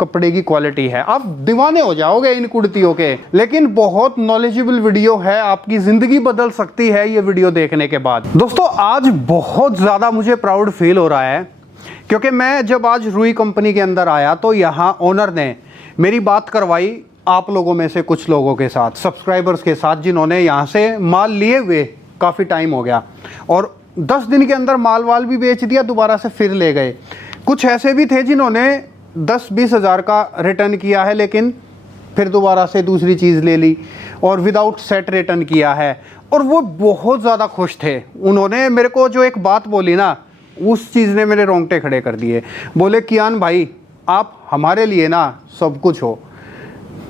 कपड़े की क्वालिटी है, आप दीवाने हो जाओगे इन कुर्तियों के। लेकिन बहुत नॉलेजेबल वीडियो है, आपकी जिंदगी बदल सकती है ये वीडियो देखने के बाद। दोस्तों आज बहुत ज़्यादा मुझे प्राउड फील हो रहा है, क्योंकि मैं जब आज रूई कंपनी के अंदर आया तो यहाँ ओनर ने मेरी बात करवाई आप लोगों में से कुछ लोगों के साथ, सब्सक्राइबर्स के साथ, जिन्होंने यहाँ से माल लिए हुए काफ़ी टाइम हो गया और 10 दिन के अंदर माल वाल भी बेच दिया, दोबारा से फिर ले गए। कुछ ऐसे भी थे जिन्होंने 10-20 हज़ार का रिटर्न किया है, लेकिन फिर दोबारा से दूसरी चीज़ ले ली और विदाउट सेट रिटर्न किया है, और वो बहुत ज़्यादा खुश थे। उन्होंने मेरे को जो एक बात बोली ना, उस चीज़ ने मेरे रोंगटे खड़े कर दिए। बोले कियान भाई आप हमारे लिए ना सब कुछ हो।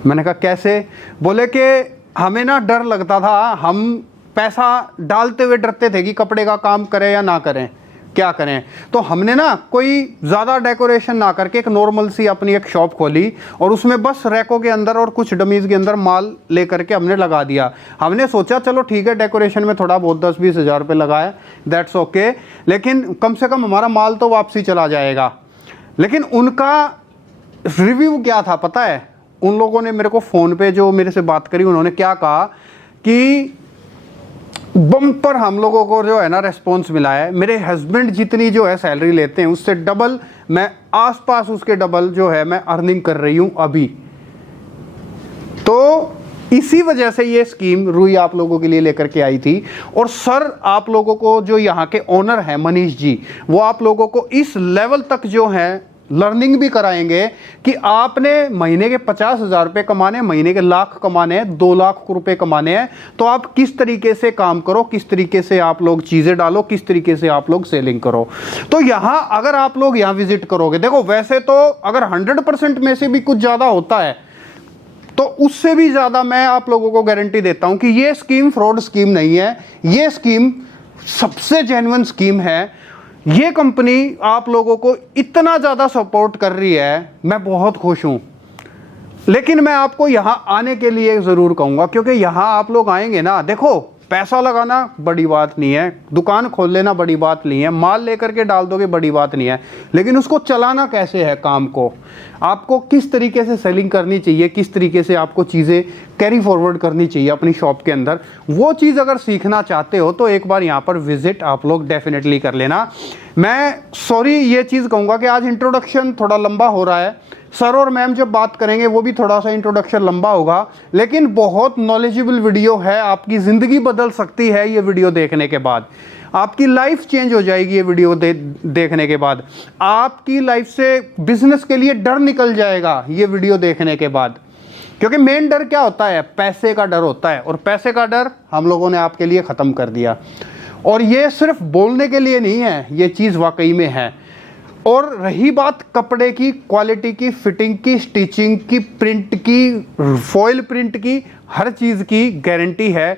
मैंने कहा कैसे? बोले कि हमें ना डर लगता था, हम पैसा डालते हुए डरते थे कि कपड़े का काम करें या ना करें, क्या करें। तो हमने ना कोई ज़्यादा डेकोरेशन ना करके एक नॉर्मल सी अपनी एक शॉप खोली और उसमें बस रैकों के अंदर और कुछ डमीज़ के अंदर माल ले करके हमने लगा दिया। हमने सोचा चलो ठीक है, डेकोरेशन में थोड़ा बहुत 10-20 हज़ार रुपये लगाए, दैट्स ओके, लेकिन कम से कम हमारा माल तो वापसी चला जाएगा। लेकिन उनका रिव्यू क्या था पता है? उन लोगों ने मेरे को फ़ोन पे जो मेरे से बात करी, उन्होंने क्या कहा कि बम्पर हम लोगों को जो है ना रिस्पॉन्स मिला है। मेरे हस्बैंड जितनी जो है सैलरी लेते हैं उससे डबल, मैं आसपास उसके डबल जो है मैं अर्निंग कर रही हूँ अभी। तो इसी वजह से ये स्कीम रूई आप लोगों के लिए लेकर के आई थी। और सर आप लोगों को, जो यहाँ के ओनर हैं मनीष जी, वो आप लोगों को इस लेवल तक जो है लर्निंग भी कराएंगे कि आपने महीने के 50,000 रुपये कमाने, महीने के लाख कमाने हैं, 2 लाख रुपए कमाने हैं, तो आप किस तरीके से काम करो, किस तरीके से आप लोग चीज़ें डालो, किस तरीके से आप लोग सेलिंग करो। तो यहाँ अगर आप लोग यहाँ विजिट करोगे, देखो वैसे तो अगर 100% में से भी कुछ ज़्यादा होता है तो उससे भी ज़्यादा मैं आप लोगों को गारंटी देता हूँ कि ये स्कीम फ्रॉड स्कीम नहीं है, ये स्कीम सबसे जेन्युइन स्कीम है। ये कंपनी आप लोगों को इतना ज़्यादा सपोर्ट कर रही है, मैं बहुत खुश हूँ। लेकिन मैं आपको यहाँ आने के लिए ज़रूर कहूँगा, क्योंकि यहाँ आप लोग आएंगे ना, देखो पैसा लगाना बड़ी बात नहीं है, दुकान खोल लेना बड़ी बात नहीं है, माल लेकर के डाल दोगे बड़ी बात नहीं है, लेकिन उसको चलाना कैसे है, काम को आपको किस तरीके से सेलिंग करनी चाहिए, किस तरीके से आपको चीज़ें कैरी फॉरवर्ड करनी चाहिए अपनी शॉप के अंदर, वो चीज़ अगर सीखना चाहते हो तो एक बार यहाँ पर विजिट आप लोग डेफिनेटली कर लेना। मैं सॉरी ये चीज़ कहूँगा कि आज इंट्रोडक्शन थोड़ा लंबा हो रहा है, सर और मैम जब बात करेंगे वो भी थोड़ा सा इंट्रोडक्शन लंबा होगा, लेकिन बहुत नॉलेजेबल वीडियो है, आपकी ज़िंदगी बदल सकती है ये वीडियो देखने के बाद। आपकी लाइफ चेंज हो जाएगी ये वीडियो देखने के बाद। आपकी लाइफ से बिजनेस के लिए डर निकल जाएगा ये वीडियो देखने के बाद, क्योंकि मेन डर क्या होता है? पैसे का डर होता है, और पैसे का डर हम लोगों ने आपके लिए ख़त्म कर दिया। और ये सिर्फ बोलने के लिए नहीं है, ये चीज़ वाकई में है। और रही बात कपड़े की क्वालिटी की, फिटिंग की, स्टिचिंग की, प्रिंट की, फॉइल प्रिंट की, हर चीज़ की गारंटी है।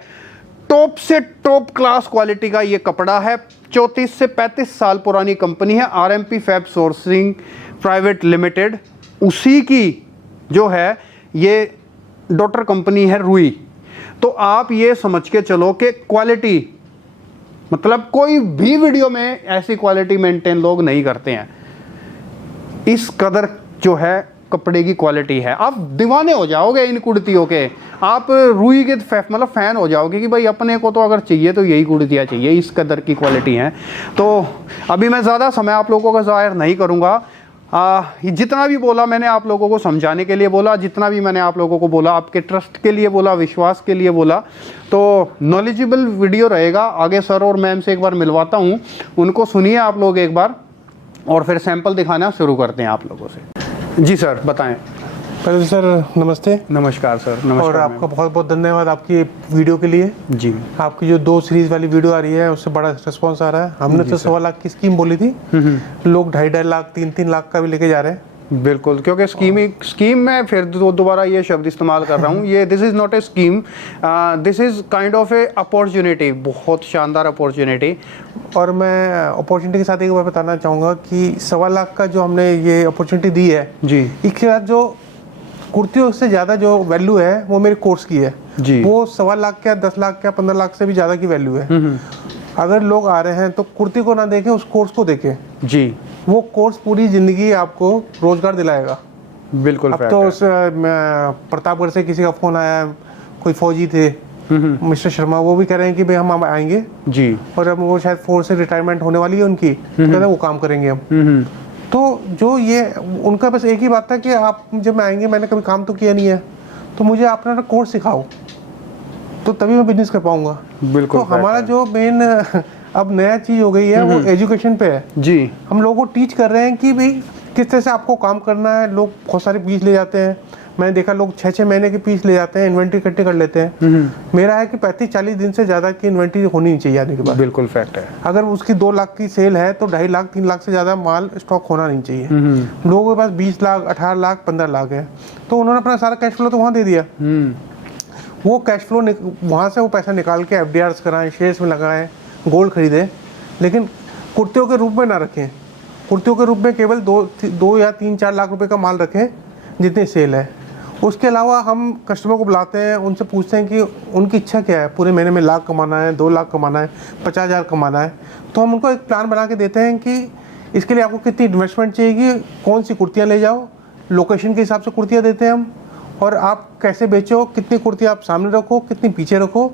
टॉप से टॉप क्लास क्वालिटी का ये कपड़ा है। 34 से 35 साल पुरानी कंपनी है RMP fab sourcing private limited, उसी की जो है ये डॉटर कंपनी है रूई। तो आप ये समझ के चलो कि क्वालिटी, मतलब कोई भी वीडियो में ऐसी क्वालिटी मेंटेन लोग नहीं करते हैं। इस कदर जो है कपड़े की क्वालिटी है, आप दीवाने हो जाओगे इन कुर्तियों के, आप रूई के मतलब फ़ैन हो जाओगे कि भाई अपने को तो अगर चाहिए तो यही कुर्तियाँ चाहिए, इस कदर की क्वालिटी हैं। तो अभी मैं ज़्यादा समय आप लोगों का ज़ाहिर नहीं करूँगा। जितना भी बोला मैंने आप लोगों को समझाने के लिए बोला, जितना भी मैंने आप लोगों को बोला आपके ट्रस्ट के लिए बोला, विश्वास के लिए बोला। तो नॉलेजेबल वीडियो रहेगा। आगे सर और मैम से एक बार मिलवाता हूँ, उनको सुनिए आप लोग एक बार, और फिर सैंपल दिखाना शुरू करते हैं आप लोगों से। जी सर बताएं। पहले सर नमस्ते। नमस्कार सर। नमस्कार। और आपका बहुत बहुत धन्यवाद आपकी वीडियो के लिए। जी, आपकी जो 2 सीरीज वाली वीडियो आ रही है उससे बड़ा रिस्पांस आ रहा है। हमने तो 1.25 लाख की स्कीम बोली थी, लोग 2.5 लाख 3 लाख का भी लेके जा रहे हैं। बिल्कुल, क्योंकि स्कीम में फिर दोबारा ये शब्द इस्तेमाल कर रहा हूँ, ये this is not a scheme, this is kind of A opportunity, बहुत शानदार अपॉर्चुनिटी। और मैं अपॉर्चुनिटी के साथ एक बार बताना चाहूँगा कि 1.25 लाख का जो हमने ये अपॉर्चुनिटी दी है जी, इसके साथ जो कुर्तियों से ज़्यादा जो वैल्यू है वो मेरे कोर्स की है जी। वो 1.25 लाख का, 10 लाख का, 15 लाख से भी ज़्यादा की वैल्यू है। अगर लोग आ रहे हैं तो कुर्ती को ना देखें, उस कोर्स को देखें जी। वो कोर्स पूरी ज़िंदगी आपको रोज़गार दिलाएगा। बिल्कुल अब तो उस प्रतापगढ़ से किसी का फोन आया, कोई फौजी थे मिस्टर शर्मा, वो भी कह रहे हैं कि भाई हम आएंगे जी, और अब वो शायद फोर्स से रिटायरमेंट होने वाली है उनकी, तो कहते हैं वो काम करेंगे हम। तो जो ये उनका बस एक ही बात था कि आप जब मैं आएंगे, मैंने कभी काम तो किया नहीं है, तो मुझे अपना कोर्स सिखाओ, तो तभी मैं बिजनेस कर पाऊंगा। बिल्कुल। तो हमारा जो मेन अब नया चीज हो गई है वो एजुकेशन पे है जी। हम लोगों को टीच कर रहे हैं कि भाई किस तरह से आपको काम करना है। लोग बहुत सारे पीस ले जाते हैं, मैंने देखा लोग 6-6 महीने के पीस ले जाते हैं, इन्वेंट्री इकट्ठी कर लेते हैं। मेरा है कि 35-40 दिन से ज़्यादा की इन्वेंट्री होनी नहीं चाहिए आने के बाद। बिल्कुल फैक्ट है। अगर उसकी 2 लाख की सेल है तो 2.5 लाख 3 लाख से ज़्यादा माल स्टॉक होना नहीं चाहिए। लोगों के पास 20 लाख 18 लाख 15 लाख है, तो उन्होंने अपना सारा कैश फ्लो तो वहाँ दे दिया। वो कैश फ्लो वहाँ से वो पैसा निकाल के FDRs कराएं, शेयर्स में लगाएं, गोल्ड खरीदें, लेकिन कुर्तियों के रूप में ना रखें। कुर्तियों के रूप में केवल 2 या 3-4 लाख रुपए का माल रखें जितनी सेल है। उसके अलावा हम कस्टमर को बुलाते हैं, उनसे पूछते हैं कि उनकी इच्छा क्या है, पूरे महीने में लाख कमाना है, 2 लाख कमाना है, 50,000 कमाना है। तो हम उनको एक प्लान बना के देते हैं कि इसके लिए आपको कितनी इन्वेस्टमेंट चाहिए, कौन सी कुर्तियाँ ले जाओ, लोकेशन के हिसाब से कुर्तियाँ देते हैं हम, और आप कैसे बेचो, कितनी कुर्तियाँ आप सामने रखो, कितनी पीछे रखो,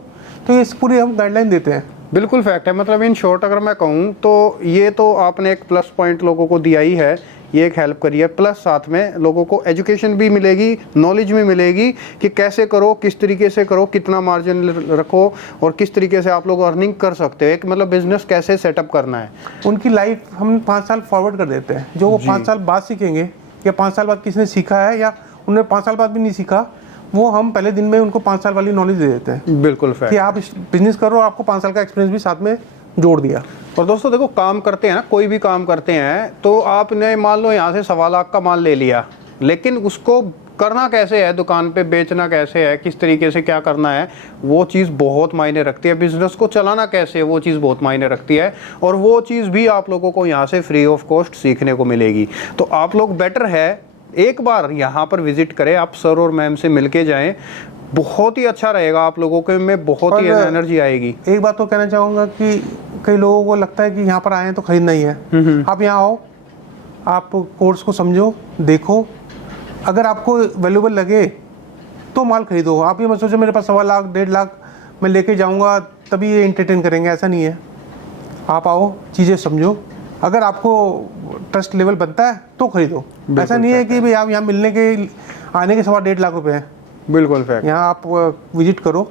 तो ये पूरी हम गाइडलाइन देते हैं। बिल्कुल फैक्ट है। मतलब इन शॉर्ट अगर मैं कहूँ तो ये तो आपने एक प्लस पॉइंट लोगों को दिया ही है, ये एक हेल्प करी है, प्लस साथ में लोगों को एजुकेशन भी मिलेगी, नॉलेज भी मिलेगी कि कैसे करो, किस तरीके से करो, कितना मार्जिन रखो और किस तरीके से आप लोग अर्निंग कर सकते हो, एक मतलब बिजनेस कैसे सेटअप करना है। उनकी लाइफ हम 5 साल फॉरवर्ड कर देते हैं। जो वो 5 साल बाद सीखेंगे या 5 साल बाद किसी ने सीखा है या उन्होंने 5 साल बाद भी नहीं सीखा, वो हम पहले दिन में उनको 5 साल वाली नॉलेज दे देते हैं। बिल्कुल कि फैक्ट। आप बिजनेस करो, आपको 5 साल का एक्सपीरियंस भी साथ में जोड़ दिया। और दोस्तों देखो, काम करते हैं ना, कोई भी काम करते हैं तो आपने मान लो यहाँ से 1.25 लाख का माल ले लिया, लेकिन उसको करना कैसे है, दुकान पे बेचना कैसे है, किस तरीके से क्या करना है, वो चीज़ बहुत मायने रखती है। बिजनेस को चलाना कैसे है, वो चीज़ बहुत मायने रखती है, और वो चीज़ भी आप लोगों को यहाँ से फ्री ऑफ कॉस्ट सीखने को मिलेगी। तो आप लोग बेटर है एक बार यहाँ पर विजिट करें, आप सर और मैम से मिल के जाएँ, बहुत ही अच्छा रहेगा आप लोगों के में, बहुत ही एनर्जी आएगी। एक बात तो कहना चाहूँगा कि कई लोगों को लगता है कि यहाँ पर आए हैं तो खरीदना ही है। आप यहाँ आओ, आप कोर्स को समझो, देखो, अगर आपको वैल्यूएबल लगे तो माल खरीदो। आप ये मत सोचो मेरे पास 1.25 लाख 1.5 लाख मैं लेके जाऊँगा तभी ये एंटरटेन करेंगे, ऐसा नहीं है। आप आओ, चीज़ें समझो, अगर आपको ट्रस्ट लेवल बनता है तो खरीदो। ऐसा नहीं है कि भाई आप यहाँ मिलने के आने के 1.5 लाख रुपए हैं। बिल्कुल फैक्ट। यहाँ आप विजिट करो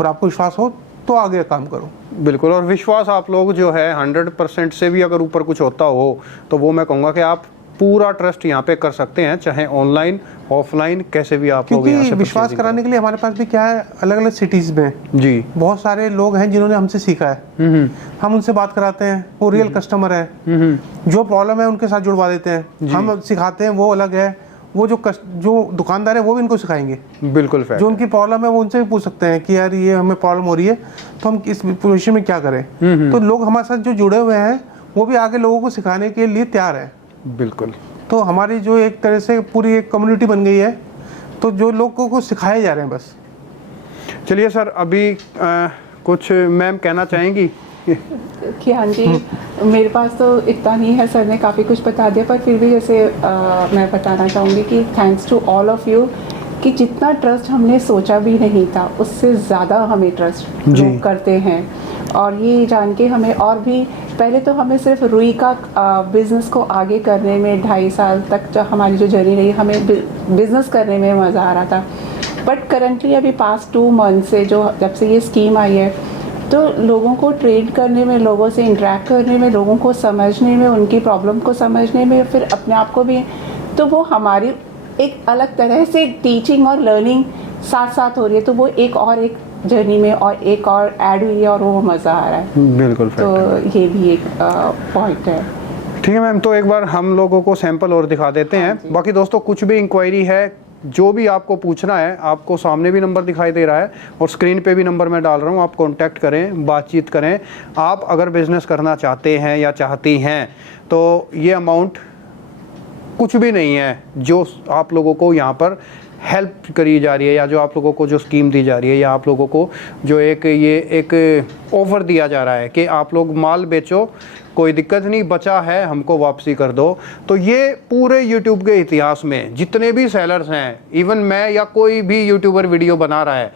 और आपको विश्वास हो तो आगे काम करो। बिल्कुल, और विश्वास आप लोग जो है 100% से भी अगर ऊपर कुछ होता हो तो वो मैं कहूँगा कि आप पूरा ट्रस्ट यहाँ पे कर सकते हैं, चाहे ऑनलाइन ऑफलाइन कैसे भी आप लोग यहाँ से विश्वास कराने के लिए हमारे पास भी क्या है, अलग अलग सिटीज में जी बहुत सारे लोग हैं जिन्होंने हमसे सीखा है। हम उनसे बात कराते हैं, वो रियल कस्टमर है, जो प्रॉब्लम है उनके साथ जुड़वा देते हैं, हम सिखाते हैं, वो अलग है। वो जो दुकानदार है वो भी इनको सिखाएंगे। बिल्कुल फैक्ट। जो उनकी प्रॉब्लम है वो उनसे भी पूछ सकते हैं कि यार ये हमें प्रॉब्लम हो रही है तो हम इस पोजीशन में क्या करें। तो लोग हमारे साथ जो जुड़े हुए हैं वो भी आगे लोगों को सिखाने के लिए तैयार है। बिल्कुल। तो हमारी जो एक तरह से पूरी एक कम्युनिटी बन गई है, तो जो लोगों को सिखाए जा रहे हैं बस। चलिए सर, अभी कुछ मैम कहना चाहेंगी? कि हाँ जी, मेरे पास तो इतना नहीं है, सर ने काफ़ी कुछ बता दिया, पर फिर भी जैसे मैं बताना चाहूँगी कि thanks to all of you कि जितना ट्रस्ट हमने सोचा भी नहीं था उससे ज़्यादा हमें ट्रस्ट लोग करते हैं। और ये जान के हमें और भी, पहले तो हमें सिर्फ रुई का बिज़नेस को आगे करने में 2.5 साल तक जो हमारी जो जर्नी रही, हमें बिज़नेस करने में मज़ा आ रहा था। बट करंटली अभी पास्ट 2 मंथ से जब से ये स्कीम आई है, तो लोगों को ट्रेन करने में, लोगों से इंटरेक्ट करने में, लोगों को समझने में, उनकी प्रॉब्लम को समझने में, फिर अपने आप को भी, तो वो हमारी एक अलग तरह से टीचिंग और लर्निंग साथ साथ हो रही है। तो वो एक जर्नी में और एक और ऐड हुई है और वो मज़ा आ रहा है। बिल्कुल। तो ये भी एक पॉइंट है। ठीक है मैम, तो एक बार हम लोगों को सैंपल और दिखा देते हैं। बाकी दोस्तों कुछ भी इंक्वायरी है, जो भी आपको पूछना है, आपको सामने भी नंबर दिखाई दे रहा है और स्क्रीन पे भी नंबर मैं डाल रहा हूँ, आप कांटेक्ट करें, बातचीत करें। आप अगर बिज़नेस करना चाहते हैं या चाहती हैं तो ये अमाउंट कुछ भी नहीं है जो आप लोगों को यहाँ पर हेल्प करी जा रही है, या जो आप लोगों को जो स्कीम दी जा रही है, या आप लोगों को जो एक ऑफ़र दिया जा रहा है कि आप लोग माल बेचो, कोई दिक्कत नहीं, बचा है हमको वापसी कर दो। तो ये पूरे यूट्यूब के इतिहास में जितने भी सेलर्स हैं, इवन मैं या कोई भी यूट्यूबर वीडियो बना रहा है,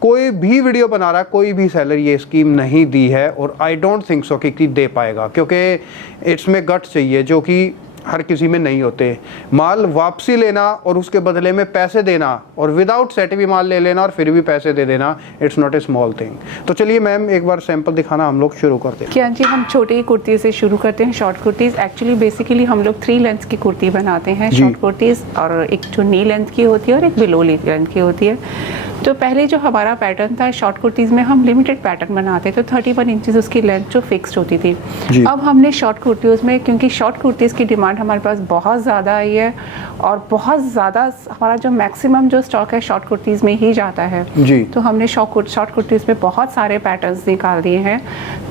कोई भी वीडियो बना रहा है, कोई भी सेलर ये स्कीम नहीं दी है, और आई डोंट थिंक सो कि दे पाएगा, क्योंकि इसमें गट चाहिए जो कि हर किसी में नहीं होते। माल वापसी लेना और उसके बदले में पैसे देना, और विदाउट सेट भी माल ले लेना और फिर भी पैसे दे देना, it's not a small thing. तो चलिए मैम एक बार सैंपल दिखाना हम लोग शुरू करते हैं। क्या जी, हम छोटी कुर्ती से शुरू करते हैं। शॉर्ट कुर्तीज़ एक्चुअली बेसिकली हम लोग 3 लेंथ की कुर्ती बनाते हैं, शॉर्ट कुर्तीज़, और एक जो नी लेंथ की होती है और एक बिलो लेंथ की होती है। तो पहले जो हमारा पैटर्न था शॉर्ट कुर्तीज़ में, हम लिमिटेड पैटर्न बनाते थे, तो 31 इंचेस उसकी लेंथ जो फिक्स्ड होती थी। अब हमने शॉर्ट कुर्तीज़ में, क्योंकि शॉर्ट कुर्तीज़ की डिमांड हमारे पास बहुत ज़्यादा आई है, और बहुत ज़्यादा हमारा जो मैक्सिमम जो स्टॉक है शॉर्ट कुर्तीज़ में ही जाता है जी। तो हमने शॉर्ट कुर्तीज़ में बहुत सारे पैटर्न्स निकाल दिए हैं।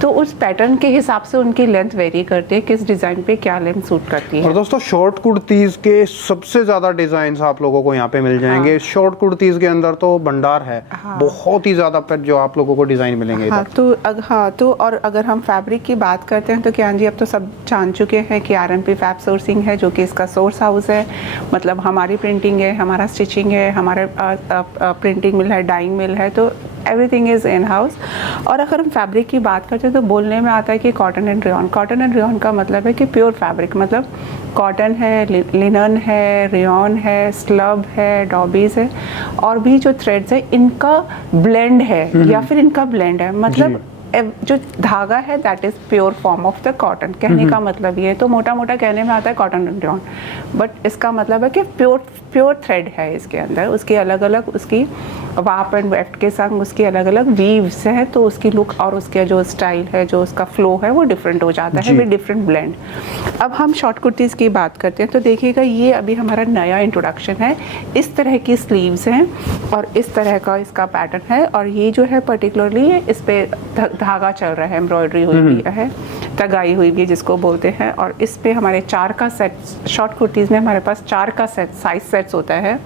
तो उस पैटर्न के हिसाब से उनकी लेंथ वेरी करती है, किस डिज़ाइन पे क्या लेंथ सूट करती है। और दोस्तों शॉर्ट कुर्तीज़ के सबसे ज़्यादा डिज़ाइंस आप लोगों को यहाँ पे मिल जाएंगे। शॉर्ट कुर्तीज़ के अंदर तो भंडार है, बहुत ही ज़्यादा पर जो आप लोगों को डिज़ाइन मिलेंगे। तो और अगर हम फैब्रिक की बात करते हैं तो क्या जी, अब तो सब जान चुके हैं कि RMP फैब सोर्सिंग है, जो कि इसका सोर्स हाउस है। मतलब हमारी प्रिंटिंग है, हमारा स्टिचिंग है, हमारे प्रिंटिंग मिल है, डाइंग मिल है, तो एवरीथिंग इज़ इन हाउस। और अगर हम फैब्रिक की बात करते हैं तो बोलने में आता है कि cotton and rayon. Cotton and rayon का मतलब है कि प्योर फैब्रिक, मतलब कॉटन है, लिनन है, रेयॉन है, स्लब है, डॉबीज़ है, और भी जो थ्रेड्स है इनका ब्लेंड है, या फिर इनका ब्लेंड है। मतलब जो धागा है that is pure form of the cotton. कहने का मतलब ये, तो मोटा मोटा कहने में आता है कॉटन एंड रेयॉन, बट इसका मतलब है कि प्योर थ्रेड है इसके अंदर। उसके अलग अलग उसकी वाप एंड वेफ्ट के संग उसकी अलग अलग वीव्स हैं, तो उसकी लुक और उसका जो स्टाइल है, जो उसका फ्लो है, वो डिफरेंट हो जाता है विद डिफरेंट ब्लेंड। अब हम शॉर्ट कुर्तीज़ की बात करते हैं तो देखिएगा, ये अभी हमारा नया इंट्रोडक्शन है। इस तरह की स्लीव्स हैं और इस तरह का इसका पैटर्न है, और ये जो है पर्टिकुलरली इस पर धागा चल रहा है, एम्ब्रॉयडरी हुई हुई है, तगाई हुई भी जिसको बोलते हैं। और इस पे हमारे 4 का सेट, शॉर्ट कुर्तीज़ में हमारे पास 4 का सेट साइज सेट्स होता है।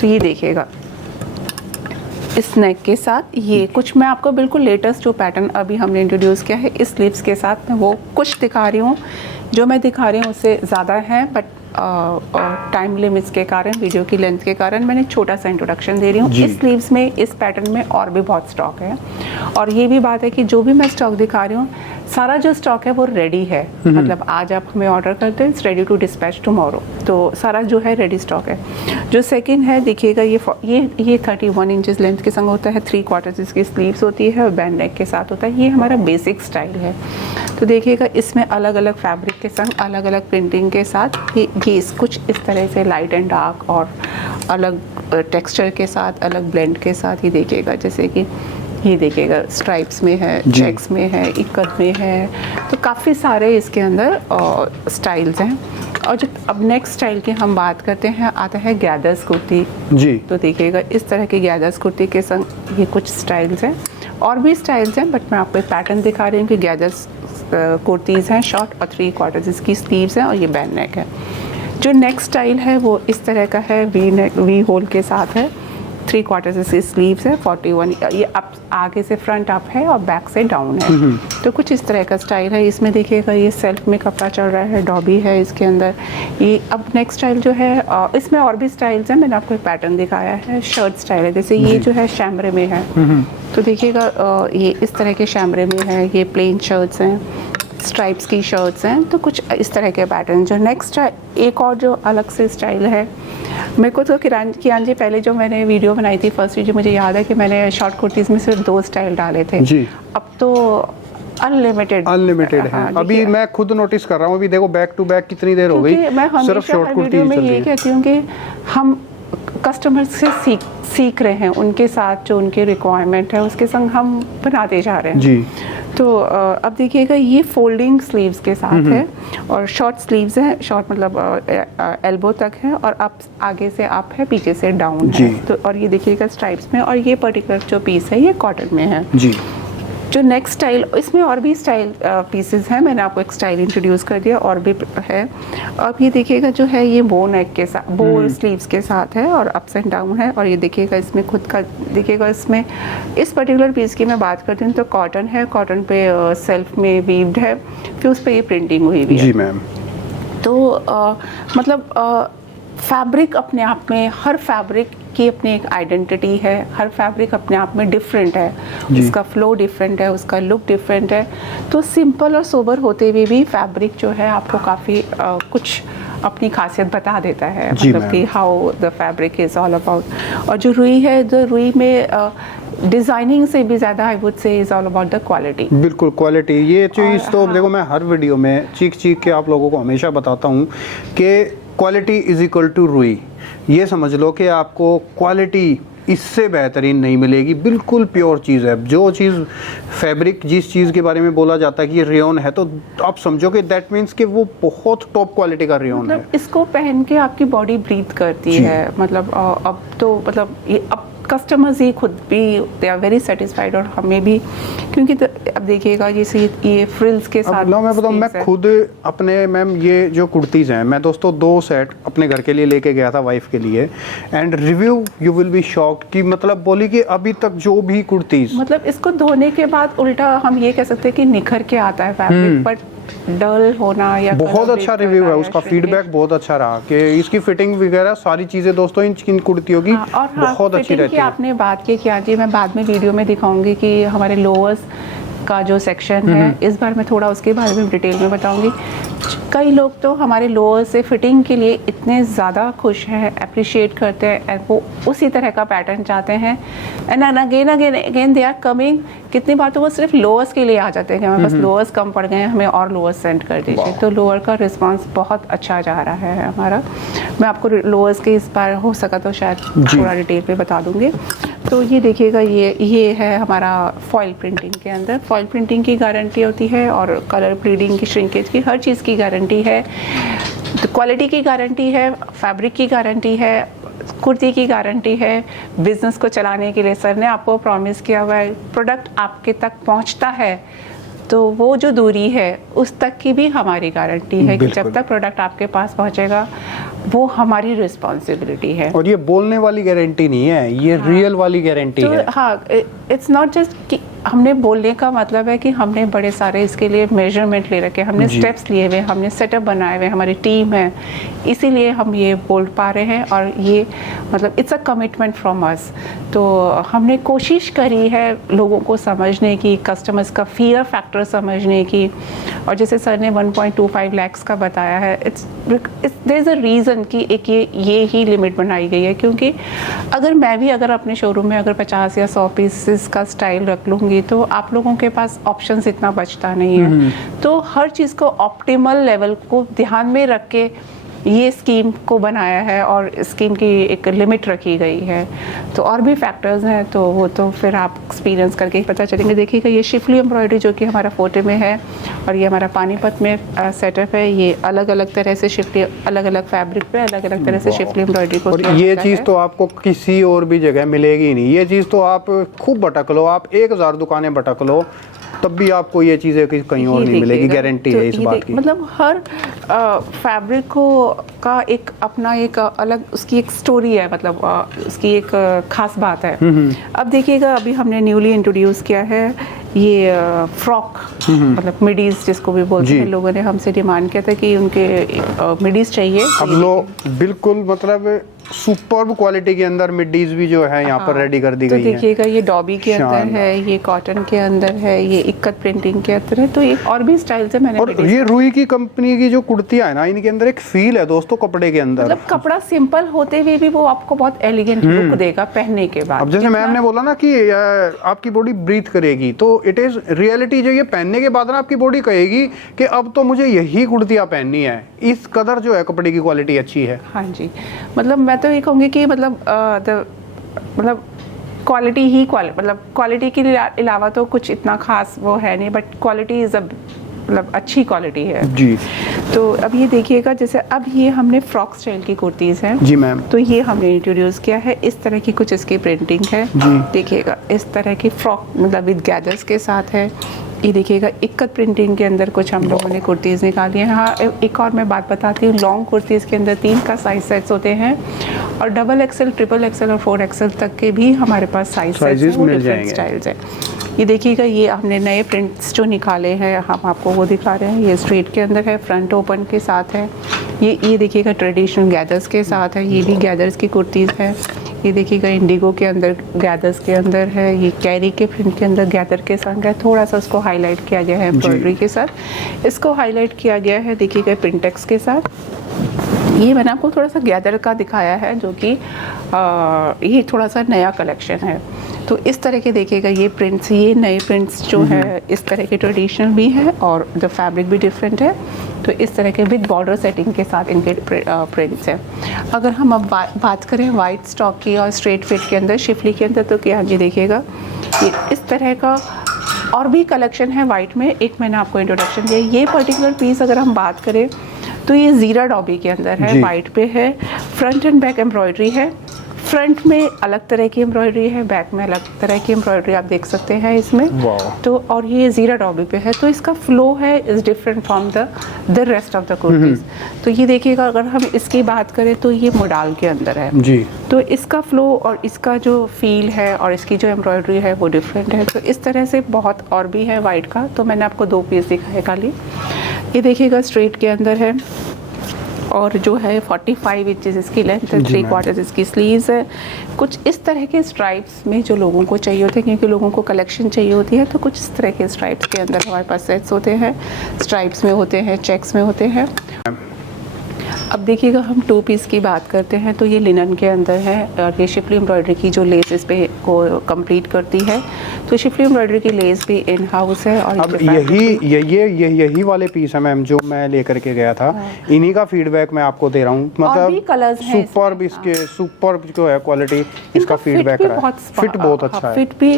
तो ये देखिएगा इस नेक के साथ, ये कुछ मैं आपको बिल्कुल लेटेस्ट जो पैटर्न अभी हमने इंट्रोड्यूस किया है इस स्लीव्स के साथ, मैं वो कुछ दिखा रही हूँ। जो मैं दिखा रही हूँ उससे ज़्यादा है, बट टाइम लिमिट्स के कारण, वीडियो की लेंथ के कारण मैंने छोटा सा इंट्रोडक्शन दे रही हूँ। इस स्लीव्स में, इस पैटर्न में और भी बहुत स्टॉक है। और ये भी बात है कि जो भी मैं स्टॉक दिखा रही हूँ, सारा जो स्टॉक है वो रेडी है। मतलब आज आप हमें ऑर्डर करते हैं, it's ready to dispatch tomorrow, तो सारा जो है रेडी स्टॉक है। जो सेकंड है देखिएगा, ये 31 इंचेस लेंथ के संग होता है, 3/4 इसकी स्लीव्स होती है और बैंड नेक के साथ होता है। ये हमारा बेसिक स्टाइल है। तो देखिएगा इसमें अलग अलग फैब्रिक के संग अलग अलग प्रिंटिंग के साथ ये कुछ इस तरह से लाइट एंड डार्क और अलग टेक्सचर के साथ, अलग ब्लेंड के साथ। ये देखिएगा जैसे कि ये देखिएगा स्ट्राइप्स में है, चेक्स में है, इक्कत में है, तो काफ़ी सारे इसके अंदर स्टाइल्स हैं। और जो अब नेक्स्ट स्टाइल की हम बात करते हैं, आता है गैदर्स कुर्ती जी। तो देखिएगा इस तरह की गैदर्स कुर्ती के संग ये कुछ स्टाइल्स हैं, और भी स्टाइल्स हैं, बट मैं आपको एक पैटर्न दिखा रही हूँ कि गैदर्स कुर्तीज़ हैं शॉर्ट और 3/4 इसकी स्लीव्स हैं, और ये बैंड नेक है। जो नेक्स्ट स्टाइल है वो इस तरह का है, वी होल के साथ है, 3/4 इसकी स्लीव्स है, 41 ये अप आगे से फ्रंट अप है और बैक से डाउन है। तो कुछ इस तरह का स्टाइल है। इसमें देखिएगा ये सेल्फ में कपड़ा चल रहा है, डॉबी है इसके अंदर। ये अब नेक्स्ट स्टाइल जो है, इसमें और भी स्टाइल्स हैं, मैंने आपको एक पैटर्न दिखाया है, शर्ट स्टाइल है। जैसे ये जो है शैमरे में है, तो देखिएगा ये इस तरह के शैमरे में है, ये प्लेन शर्ट्स हैं, स्ट्राइप्स की शर्ट्स हैं, तो कुछ इस तरह के पैटर्न। जो नेक्स्ट एक और जो अलग से स्टाइल है, मेरे को तो कियान जी पहले जो मैंने वीडियो बनाई थी फर्स्ट वीडियो, मुझे याद है कि मैंने शॉर्ट कुर्तीज़ में सिर्फ 2 स्टाइल डाले थे जी। अब तो अनलिमिटेड है। अभी मैं खुद नोटिस कर रहा हूँ, अभी देखो बैक टू बैक कितनी देर हो गई, सिर्फ शॉर्ट कुर्ती में ये कहती हूँ कि हम कस्टमर से सीख रहे हैं, उनके साथ जो उनके रिक्वायरमेंट है उसके संग हम बनाते जा रहे हैं जी। तो अब देखिएगा ये फोल्डिंग स्लीव्स के साथ है, और शॉर्ट स्लीव्स है, शॉर्ट मतलब एल्बो तक है, और अप आगे से अप है, पीछे से डाउन है। तो और ये देखिएगा स्ट्राइप्स में, और ये पर्टिकुलर जो पीस है ये कॉटन में है जी। जो नेक्स्ट स्टाइल, इसमें और भी स्टाइल पीसेस हैं, मैंने आपको एक स्टाइल इंट्रोड्यूस कर दिया, और भी है। अब ये देखिएगा जो है ये बो नेक के साथ, बो स्लीव्स के साथ है और अप्स एंड डाउन है। और ये देखिएगा इसमें खुद का देखिएगा, इसमें इस पर्टिकुलर पीस की मैं बात करती हूँ तो कॉटन है, कॉटन पे सेल्फ में वीव्ड है, फिर उस पर ये प्रिंटिंग हुई हुई है। जी मैम। तो मतलब फैब्रिक अपने आप में, हर फैब्रिक की अपनी एक आइडेंटिटी है, हर फैब्रिक अपने आप में डिफरेंट है, उसका फ्लो डिफरेंट है, उसका लुक डिफरेंट है। तो सिंपल और सोबर होते हुए भी फैब्रिक जो है आपको काफ़ी कुछ अपनी खासियत बता देता है, मतलब कि how the fabric is all about. और जो रुई है, जो रुई में डिज़ाइनिंग से भी ज़्यादा I would say is all about the quality. बिल्कुल क्वालिटी, ये चीज़ तो देखो मैं हर वीडियो में चीख के आप लोगों को हमेशा बताता हूँ कि क्वालिटी इज इक्वल टू रुई। ये समझ लो कि आपको क्वालिटी इससे बेहतरीन नहीं मिलेगी, बिल्कुल प्योर चीज़ है। जो चीज़ फैब्रिक, जिस चीज़ के बारे में बोला जाता है कि ये रेयन है, तो आप समझो कि दैट मीन्स कि वो बहुत टॉप क्वालिटी का रेयन मतलब है। इसको पहन के आपकी बॉडी ब्रीथ करती है, मतलब अब तो मतलब ये अब कस्टमर्स ही खुद भी दे आर वेरी सेटिस्फाइड, और हमें भी, क्योंकि तो अब देखिएगा जैसे ये फ्रिल्स के साथ। अब मैं बताऊँ, मैं खुद अपने मैम ये जो कुर्तीज़ हैं, मैं दोस्तों 2 सेट अपने घर के लिए लेके गया था वाइफ के लिए, and review you will be shocked कि मतलब बोली कि अभी तक जो भी कुर्तीज़, मतलब इसको धोने के बाद उल्टा हम ये कह सकते हैं कि निखर के आता है फैब्रिक, बट डल होना या बहुत अच्छा रिव्यू है उसका, फीडबैक बहुत अच्छा रहा कि इसकी फिटिंग वगैरह सारी चीज़ें दोस्तों इन कुर्तियों की बहुत अच्छी रहती है। आपने बात की क्या जी, मैं बाद में वीडियो में दिखाऊंगी कि हमारे लोअर्स का जो सेक्शन है, इस बार मैं थोड़ा उसके बारे में डिटेल में बताऊंगी। कई लोग तो हमारे लोअर से फिटिंग के लिए इतने ज़्यादा खुश हैं, अप्रिशिएट करते हैं, और वो उसी तरह का पैटर्न चाहते हैं, and again they are coming. कितनी बार तो वो सिर्फ लोअर्स के लिए आ जाते हैं कि हमें बस लोअर्स कम पड़ गए हैं, हमें और लोअर्स सेंड कर दीजिए। तो लोअर का रिस्पांस बहुत अच्छा जा रहा है हमारा। मैं आपको लोअर्स के इस बार हो सका तो शायद थोड़ा डिटेल में बता दूँगी। तो ये देखिएगा, ये है हमारा फॉइल प्रिंटिंग के अंदर। फॉइल प्रिंटिंग की गारंटी होती है, और कलर ब्लीडिंग की, श्रिंकेज की, हर चीज़ की गारंटी है। तो क्वालिटी की गारंटी है, फैब्रिक की गारंटी है, कुर्ती की गारंटी है। बिजनेस को चलाने के लिए सर ने आपको प्रॉमिस किया हुआ है, प्रोडक्ट आपके तक पहुंचता है तो वो जो दूरी है उस तक की भी हमारी गारंटी है कि जब तक प्रोडक्ट आपके पास पहुंचेगा वो हमारी रिस्पॉन्सिबिलिटी है। और ये बोलने वाली गारंटी नहीं है, ये रियल वाली गारंटी है। हाँ, इट्स नॉट जस्ट कि हमने बोलने का मतलब है कि हमने बड़े सारे इसके लिए मेजरमेंट ले रखे, हमने स्टेप्स लिए हुए, हमने सेटअप बनाए हुए, हमारी टीम है, इसीलिए हम ये बोल पा रहे हैं। और ये मतलब it's a commitment from us. तो हमने कोशिश करी है लोगों को समझने की, कस्टमर्स का फियर फैक्टर समझने की। और जैसे सर ने 1.25 लाख का बताया है, देयर इज़ अ रीज़न कि एक ये ही लिमिट बनाई गई है, क्योंकि अगर मैं भी अगर अपने शोरूम में अगर 50 या 100 पीसेस का स्टाइल रख लूँगी तो आप लोगों के पास ऑप्शंस इतना बचता नहीं है। तो हर चीज़ को ऑप्टिमल लेवल को ध्यान में रख के ये स्कीम को बनाया है, और स्कीम की एक लिमिट रखी गई है। तो और भी फैक्टर्स हैं, तो वो तो फिर आप एक्सपीरियंस करके ही पता चलेंगे। देखिएगा ये शिफली एम्ब्रॉयडरी जो कि हमारा फोटे में है, और ये हमारा पानीपत में सेटअप है। ये अलग अलग तरह से शिफली, अलग अलग फैब्रिक पे अलग अलग तरह से शिफली एम्ब्रॉयडरी को, और ये चीज़ तो आपको किसी और भी जगह मिलेगी नहीं। ये चीज़ तो आप खूब भटक लो, आप 1000 दुकानें भटक लो, तब भी आपको ये चीज़ें कहीं और नहीं मिलेगी, गारंटी है इस बात की। मतलब हर फैब्रिक को का एक अपना एक अलग उसकी एक स्टोरी है, मतलब उसकी एक खास बात है। अब देखिएगा, अभी हमने न्यूली इंट्रोड्यूस किया है ये फ्रॉक, मतलब मिडीज जिसको भी बोलते हैं। लोगों ने हमसे डिमांड किया था कि उनके मिडीज चाहिए। अब लोग बिल्कुल मतलब सुपर्ब क्वालिटी के अंदर मिडीज भी जो है यहाँ पर रेडी कर दी गई है। तो देखिएगा ये डॉबी के अंदर है, ये कॉटन के अंदर है, ये इक्कत प्रिंटिंग के अंदर है। तो एक और भी स्टाइल से मैंने, और ये रुई की कंपनी की जो कुर्तियां है ना, इनके अंदर एक फील है दोस्तों कपड़े के अंदर। मतलब कपड़ा सिंपल होते हुए भी वो आपको बहुत एलिगेंट लुक देगा पहनने के बाद। अब जैसे मैम ने बोला ना कि आपकी बॉडी ब्रीथ करेगी, तो इट इज रियलिटी। जो ये पहनने के बाद ना आपकी बॉडी कहेगी कि अब तो मुझे यही कुर्तियां पहननी है। इस कदर जो है कपड़े की क्वालिटी अच्छी है। हाँ जी, मतलब मैं तो ये कहूँगी कि मतलब क्वालिटी ही मतलब क्वालिटी के अलावा तो कुछ इतना खास वो है नहीं, बट क्वालिटी इज़ अ मतलब अच्छी क्वालिटी है जी। तो अब ये देखिएगा, जैसे अब ये हमने फ्रॉक स्टाइल की कुर्तीज़ हैं जी मैम। तो ये हमने इंट्रोड्यूस किया है, इस तरह की कुछ इसकी प्रिंटिंग है जी। देखिएगा, इस तरह की फ्रॉक मतलब विद गैदर्स के साथ है। ये देखिएगा इक्कत प्रिंटिंग के अंदर कुछ हम लोगों ने कुर्तीज़ निकाली हैं। हाँ, एक और मैं बात बताती हूँ, लॉन्ग कुर्तीज़ के अंदर 3 का साइज सेट्स होते हैं और डबल एक्सएल, ट्रिपल एक्सएल और 4XL तक के भी हमारे पास साइज सेट्स हैं, वो डिफरेंट स्टाइल्स हैं। ये देखिएगा, ये हमने नए प्रिंट्स जो निकाले हैं हम आपको वो दिखा रहे हैं। ये स्ट्रेट के अंदर है, फ्रंट ओपन के साथ है। ये देखिएगा ट्रेडिशनल गैदर्स के साथ है, ये भी गैदर्स की कुर्तीज़ है। ये देखिएगा इंडिगो के अंदर गैदर्स के अंदर है, ये कैरी के प्रिंट के अंदर गैदर के संग है, थोड़ा सा उसको हाईलाइट किया गया है एम्ब्रॉयडरी के साथ, इसको हाईलाइट किया गया है देखिएगा प्रिंटेक्स के साथ। ये मैंने आपको थोड़ा सा गैदर का दिखाया है जो कि ये थोड़ा सा नया कलेक्शन है। तो इस तरह के देखिएगा ये प्रिंट्स, ये नए प्रिंट्स जो है इस तरह के ट्रेडिशनल भी है और द फैब्रिक भी डिफरेंट है। तो इस तरह के विद बॉर्डर सेटिंग के साथ इनके प्रिंट्स हैं। अगर हम अब बात करें वाइट स्टॉक की और स्ट्रेट फिट के अंदर, शिफली के अंदर, तो क्या जी देखिएगा ये इस तरह का और भी कलेक्शन है वाइट में। एक मैंने आपको इंट्रोडक्शन दिया, ये पर्टिकुलर पीस अगर हम बात करें तो ये ज़ीरा डॉबी के अंदर है, वाइट पे है, फ्रंट एंड बैक एम्ब्रॉयडरी है। फ्रंट में अलग तरह की एम्ब्रॉयडरी है, बैक में अलग तरह की एम्ब्रॉयडरी आप देख सकते हैं इसमें। तो और ये ज़ीरा डॉबी पे है, तो इसका फ्लो है is different from the rest of the kurtis. तो ये देखिएगा, अगर हम इसकी बात करें तो ये मोडाल के अंदर है जी। तो इसका फ्लो और इसका जो फील है और इसकी जो एम्ब्रॉयडरी है वो डिफरेंट है। तो इस तरह से बहुत और भी है वाइट का, तो मैंने आपको 2 पीस दिखाए खाली। ये देखिएगा स्ट्रेट के अंदर है और जो है 45 इंचेस इसकी लेंथ है, 3/4 इसकी स्लीव्स है। कुछ इस तरह के स्ट्राइप्स में जो लोगों को चाहिए होते हैं, क्योंकि लोगों को कलेक्शन चाहिए होती है, तो कुछ इस तरह के स्ट्राइप्स के अंदर हमारे पास सेट्स होते हैं, स्ट्राइप्स में होते हैं, चेक्स में होते हैं। अब देखिएगा हम 2 पीस की बात करते हैं, तो ये लिनन के अंदर है और ये शिफली एम्ब्रॉयडरी की जो लेस इस पे को कंप्लीट करती है। तो शिफली एम्ब्रॉयडरी की लेस भी इन हाउस है। और अब यही वाले पीस है मैम जो मैं लेकर के गया था, इन्हीं का फीडबैक मैं आपको दे रहा हूँ। मतलब सुपर इसके सुपर जो है क्वालिटी, इसका फीडबैक रहा है, फिट बहुत अच्छा है। फिट भी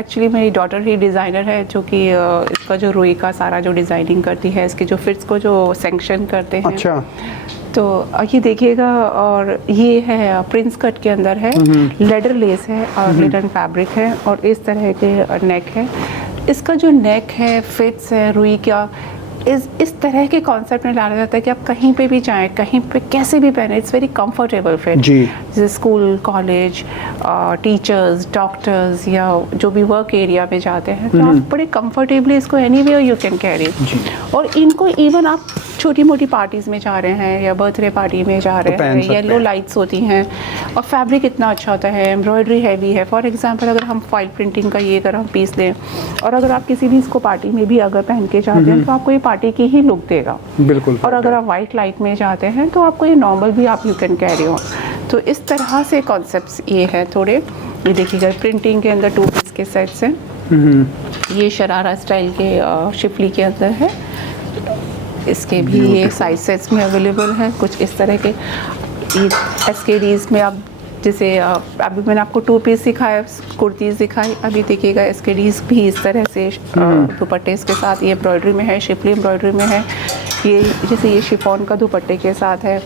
एक्चुअली मेरी डॉटर ही डिज़ाइनर है जो कि इसका जो रुई का सारा जो डिज़ाइनिंग करती है, इसके जो फिट्स को जो सेंक्शन करते हैं। अच्छा। तो ये देखिएगा, और ये है प्रिंस कट के अंदर है, लेदर लेस है और लिनन फैब्रिक है और इस तरह के नेक है। इसका जो नेक है, फिट्स है रुई का, इस तरह के कॉन्सेप्ट में डाला जाता है कि आप कहीं पे भी जाएं, कहीं पे कैसे भी पहने, इट्स वेरी कंफर्टेबल फिट। जैसे स्कूल, कॉलेज, टीचर्स, डॉक्टर्स या जो भी वर्क एरिया में जाते हैं तो आप बड़े कंफर्टेबली इसको एनीवेयर यू कैन कैरी। और इनको इवन आप छोटी मोटी पार्टीज में जा रहे हैं या बर्थडे पार्टी में जा रहे हैं, येलो लाइट्स होती हैं और फैब्रिक इतना अच्छा होता है, एम्ब्रॉयडरी हैवी है। फॉर एग्जांपल अगर हम फॉइल प्रिंटिंग का ये अगर हम पीस लें और अगर आप किसी भी इसको पार्टी में भी अगर पहन के जाते हैं तो आपको ये पार्टी की ही लुक देगा। बिल्कुल। और अगर आप वाइट लाइट में जाते हैं तो आपको ये नॉर्मल भी आप यू कैन कैरी ऑन। तो इस तरह से कॉन्सेप्ट्स ये है थोड़े। ये देखिएगा प्रिंटिंग के अंदर 2 पीस के सेट्स हैं। ये शरारा स्टाइल के शिफली के अंदर है, इसके भी ये साइज सेट्स में अवेलेबल है। कुछ इस तरह के एसकेडीज में आप जैसे अभी मैंने आपको 2 पीस सिखाया, कुर्तीज़ दिखाई, अभी देखिएगा एसकेडीज भी इस तरह से दुपट्टे के साथ, ये एम्ब्रॉयडरी में है, शिफली एम्ब्रॉयडरी में है। ये जैसे ये शिफॉन का दुपट्टे के साथ है,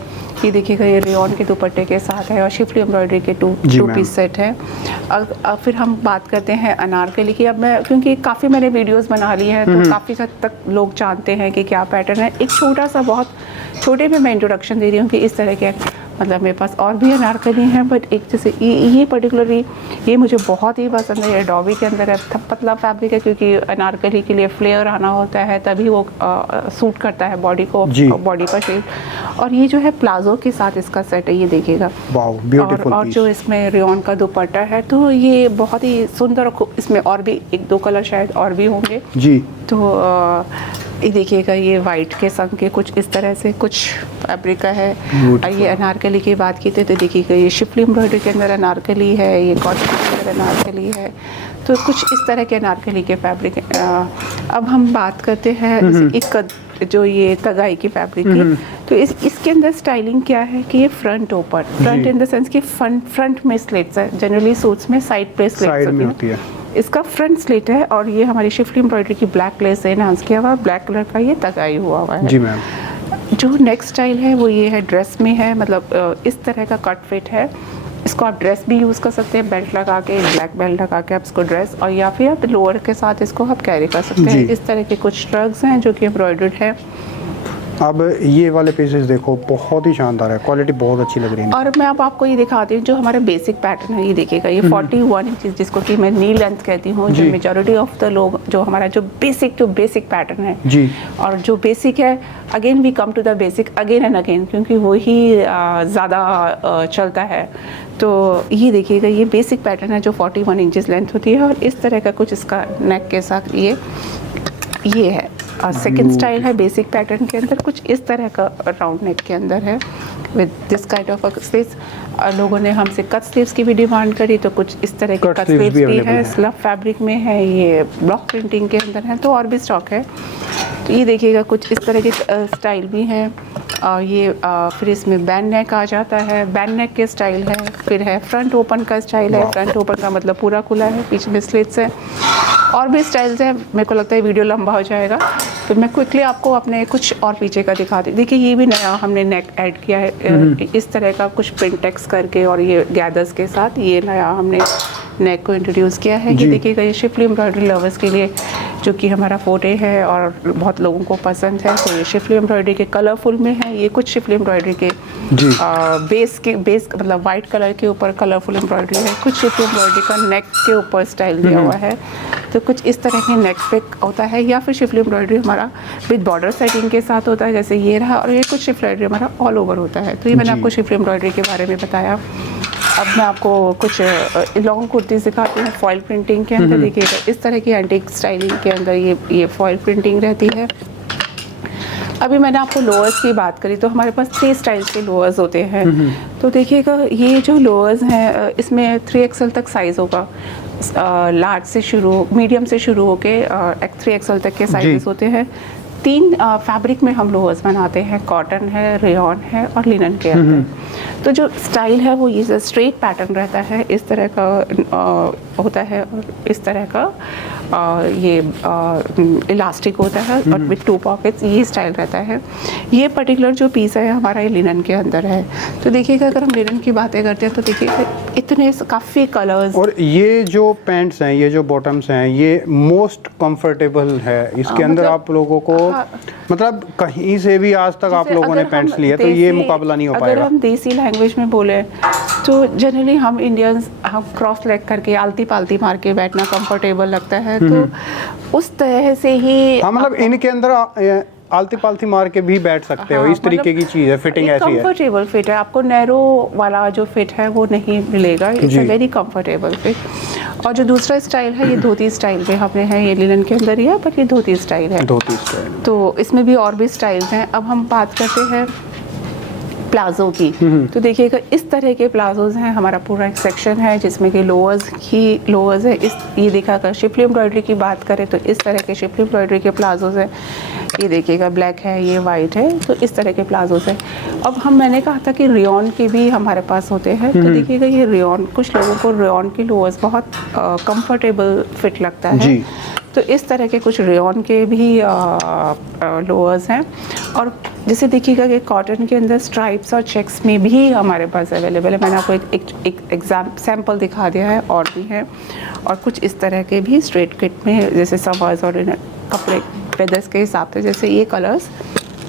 ये देखिएगा ये रेयॉन के दुपट्टे के साथ है और शिफली एम्ब्रॉयडरी के 2 पीस सेट है। अब फिर हम बात करते हैं अनारकली की। अब मैं क्योंकि काफ़ी मैंने वीडियोस बना ली हैं तो काफ़ी हद तक लोग जानते हैं कि क्या पैटर्न है। एक छोटा सा, बहुत छोटे में मैं इंट्रोडक्शन दे रही हूँ कि इस तरह के मतलब मेरे पास और भी अनारकली हैं, बट एक जैसे ये पर्टिकुलरली ये मुझे बहुत ही पसंद है। ये डॉबी के अंदर है, पतला फैब्रिक है क्योंकि अनारकली के लिए फ्लेयर आना होता है तभी वो सूट करता है बॉडी को, बॉडी का शेप। और ये जो है प्लाजो के साथ इसका सेट है, ये देखिएगा। और जो इसमें रेयॉन का दुपट्टा है तो ये बहुत ही सुंदर, इसमें और भी 1-2 कलर शायद और भी होंगे जी। तो ये देखिएगा ये वाइट के संग के कुछ इस तरह से कुछ फैब्रिक का है। और ये अनारकली की बात की तो देखिएगा ये शिफली एम्ब्रॉयडरी के अंदर अनारकली है, ये कॉटन के अंदर अनारकली है। तो कुछ इस तरह के अनारकली के फैब्रिक। अब हम बात करते हैं एक जो ये तगाई की फैब्रिक की, तो इसके अंदर स्टाइलिंग क्या है कि ये front open, front in the sense कि फ्रंट में स्लिट्स है। जनरली सूट्स में साइड पे स्लिट्स होती है, इसका फ्रंट स्लिट है और ये हमारी शिफली एम्ब्रॉयडरी की ब्लैक लेस से एनहांस किया हुआ, ब्लैक कलर का ये तगाई हुआ है। जी मैम। जो नेक्स्ट स्टाइल है वो ये है, ड्रेस में है, मतलब इस तरह का कट फिट है। इसको आप ड्रेस भी यूज़ कर सकते हैं, बेल्ट लगा के, ब्लैक बेल्ट लगा के आप इसको ड्रेस, और या फिर आप लोअर के साथ इसको आप कैरी कर सकते हैं। इस तरह के कुछ ट्रग्स हैं जो कि एम्ब्रॉयडर्ड है। अब ये वाले पीसेस देखो, बहुत ही शानदार है, क्वालिटी बहुत अच्छी लग रही है। और मैं अब आपको ये दिखाती हूँ जो हमारे बेसिक पैटर्न है, ये देखिएगा, ये 41 इंच जिसको कि मैं नी लेंथ कहती हूँ, जो मेजॉरिटी ऑफ द लोग, जो हमारा जो बेसिक पैटर्न है जी, और जो बेसिक है, again we come to the basic again and again, क्योंकि वही ज़्यादा चलता है। तो ये देखिएगा, ये बेसिक पैटर्न है जो 41 इंचेस लेंथ होती है, और इस तरह का कुछ इसका नेक के साथ ये है। सेकंड स्टाइल है बेसिक पैटर्न के अंदर, कुछ इस तरह का राउंड नेक के अंदर है with this kind of sleeves. लोगों ने हमसे कट स्लीव्स की भी डिमांड करी, तो कुछ इस तरह के कट स्लीव्स भी है, स्लफ फैब्रिक में है, ये ब्लॉक प्रिंटिंग के अंदर है, तो और भी स्टॉक है। तो ये देखिएगा, कुछ इस तरह के स्टाइल भी हैं। ये फिर इसमें बैंड नेक आ जाता है, बैंड नेक के स्टाइल है, फिर है फ्रंट ओपन का स्टाइल है। फ्रंट ओपन का मतलब पूरा खुला है, पीछे में स्लिट्स है, और भी स्टाइल्स हैं। मेरे को लगता है वीडियो लंबा हो जाएगा, तो मैं क्विकली आपको अपने कुछ और पीछे का दिखाती हूँ। देखिए, ये भी नया हमने नेक ऐड किया है, इस तरह का कुछ प्रिंटेक्स करके, और ये गैदर्स के साथ ये नया हमने नेक को इंट्रोड्यूस किया है। ये देखिएगा, ये शिफली एम्ब्रॉयडरी लवर्स के लिए जो कि हमारा फोटे है और बहुत लोगों को पसंद है। तो ये शिफली एम्ब्रॉयडरी के कलरफुल में है, ये कुछ शिफली एम्ब्रॉयडरी के बेस मतलब वाइट कलर के ऊपर कलरफुल एम्ब्रॉयडरी है, कुछ शिफली एम्ब्रॉयडरी का नेक के ऊपर स्टाइल दिया हुआ है। तो कुछ इस तरह के नेक पे होता है, या फिर शिफली एम्ब्रॉयडरी हमारा विद बॉर्डर सेटिंग के साथ होता है, जैसे ये रहा, और ये कुछ शिफली एम्ब्रॉयडरी हमारा ऑल ओवर होता है। तो ये मैंने आपको शिफली एम्ब्रॉयडरी के बारे में बताया। अब मैं आपको कुछ लॉन्ग कुर्तीज़ दिखाती हूँ फॉइल प्रिंटिंग के अंदर। देखिएगा, इस तरह की एंटीक स्टाइलिंग के अंदर ये फॉइल प्रिंटिंग रहती है। अभी मैंने आपको लोअर्स की बात करी, तो हमारे पास 3 स्टाइल्स के लोअर्स होते हैं। तो देखिएगा, ये जो लोअर्स हैं इसमें 3XL तक साइज़ होगा, लार्ज से शुरू, मीडियम से शुरू होके 3XL तक के साइजेस होते हैं। 3 फैब्रिक में हम लोअर्स बनाते हैं, कॉटन है, रेयॉन है और लिनन के अंदर। तो जो स्टाइल है वो ये स्ट्रेट पैटर्न रहता है, इस तरह का होता है, और इस तरह का ये इलास्टिक होता है, और विद 2 पॉकेट्स, ये स्टाइल रहता है। ये पर्टिकुलर जो पीस है हमारा, ये लिनन के अंदर है। तो देखिएगा, अगर हम लिनन की बातें करते हैं तो देखिएगा इतने काफ़ी कलर्स, और ये जो पैंट्स हैं, ये जो बॉटम्स हैं, ये मोस्ट कंफर्टेबल है। इसके अंदर मतलब, आप लोगों को मतलब कहीं से भी आज तक आप लोगों ने पैंट्स लिए, तो ये मुकाबला नहीं हो पाएगा। अगर हम देसी लैंग्वेज में बोले तो जनरली हम इंडियंस, हम क्रॉस लेग करके आलती पालती मार के बैठना कंफर्टेबल लगता है, तो उस तरह से ही हाँ, मतलब इनके अंदर आलती पालती मार के भी बैठ सकते हो, इस तरीके की चीज़ है, फिटिंग ऐसी है, कंफर्टेबल फिट है। आपको नैरो वाला जो फिट है वो नहीं मिलेगा, it's a very comfortable fit. और जो दूसरा स्टाइल है, ये धोती स्टाइल पे हमने है, ये लिनन के अंदर ही है, बट ये धोती स्टाइल है। धोती स्टाइल, तो इसमें भी और भी स्टाइल्स हैं। अब हम बात करते हैं प्लाजो की। तो देखिएगा, इस तरह के प्लाजोज हैं, हमारा पूरा एक सेक्शन है जिसमें कि लोअर्स है। ये देखा, अगर शिफली एम्ब्रॉयडरी की बात करें तो इस तरह के शिफली एम्ब्रॉयडरी के प्लाजोज हैं। ये देखिएगा, ब्लैक है, ये वाइट है, तो इस तरह के प्लाजोज हैं। अब मैंने कहा था कि रेयॉन के भी हमारे पास होते हैं, तो देखिएगा, ये रेयॉन, कुछ लोगों को रेयॉन के लोअर्स बहुत कंफर्टेबल फिट लगता है, तो इस तरह के कुछ रेयॉन के भी लोअर्स हैं। और जैसे देखिएगा कि कॉटन के अंदर स्ट्राइप्स और चेक्स में भी हमारे पास अवेलेबल है। मैंने आपको एक सैम्पल दिखा दिया है, और भी है। और कुछ इस तरह के भी स्ट्रेट किट में, जैसे समर्स और कपड़े वेदर्स के हिसाब से, जैसे ये कलर्स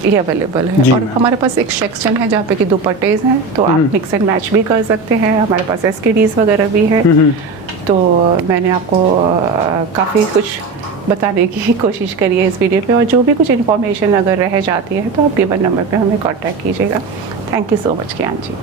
ये अवेलेबल है। और हमारे पास एक सेक्शन है जहाँ पे कि दुपट्टेज हैं, तो आप मिक्स एंड मैच भी कर सकते हैं। हमारे पास SKDs वगैरह भी है। तो मैंने आपको काफ़ी कुछ बताने की कोशिश करी है इस वीडियो पे, और जो भी कुछ इन्फॉर्मेशन अगर रह जाती है तो आप गिवन नंबर पे हमें कांटेक्ट कीजिएगा। Thank you so much Kiyan ji.